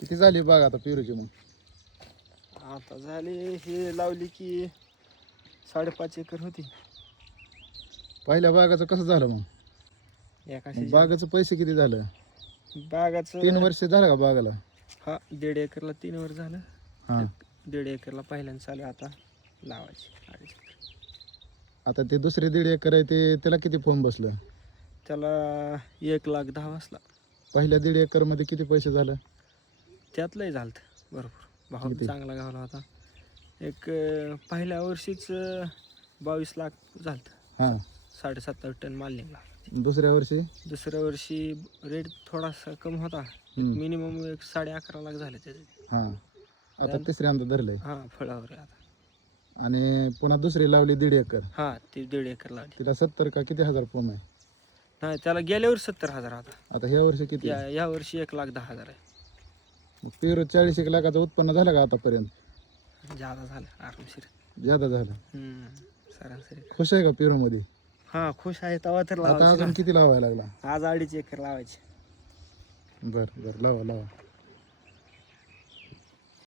किती झाली बाग आता पेरूची मग? आता झाले हे लावली की 5.5 एकर होती पहिल्या बागाचं कसं झालं मग? एका मग सीजन. बागाचं पैसे किती झालं? बागाचं 3 वर्ष झालं का बागाला? हा 1.5 एकरला 3 वर झालं. हा. 1.5 एकरला पहिल्यांदा चालू आता लावायची 2.5 एकर. आता ते दुसरे 1.5 एकर आहे ते त्याला किती फॉर्म बसलं? त्याला 1,10,000 वाचला. पहिल्या 1.5 एकर मध्ये किती पैसे झालं? त्यातलंही झालं भरपूर. भाव किती? चांगला गावला होता. एक पहिल्या वर्षीच 22 लाख झालं. हा. 27.5 टन माल निघाला. दुसऱ्या वर्षी? दुसऱ्या वर्षी रेट थोडासा कमी होता. मिनिमम 11.5 लाख झाले त्याचे. हा. आता तिसऱ्यांदा धरलंय. हा फळावर आहे आता. आणि पुन्हा दुसरी लावली 1.5 एकर. हा ती 1.5 एकर लावली. तिला 70 का किती हजार फॉर्म आहे? नाही त्याला गेल्या वर्षी 70,000 आता. आता ह्या वर्षी किती? या वर्षी 1,10,000 आहे. मग पेरू 40 लाखाचं उत्पन्न झालं का आतापर्यंत? ज्यादा झालं आरामशीर. ज्यादा झालं. सरासरी. खुश आहे का पेरू मध्ये? हा खुश आहे. तेव्हा तर आता अजून किती लावायला लागला? आज 2.5 एकर लावायची. बरं बरं लावा लावा.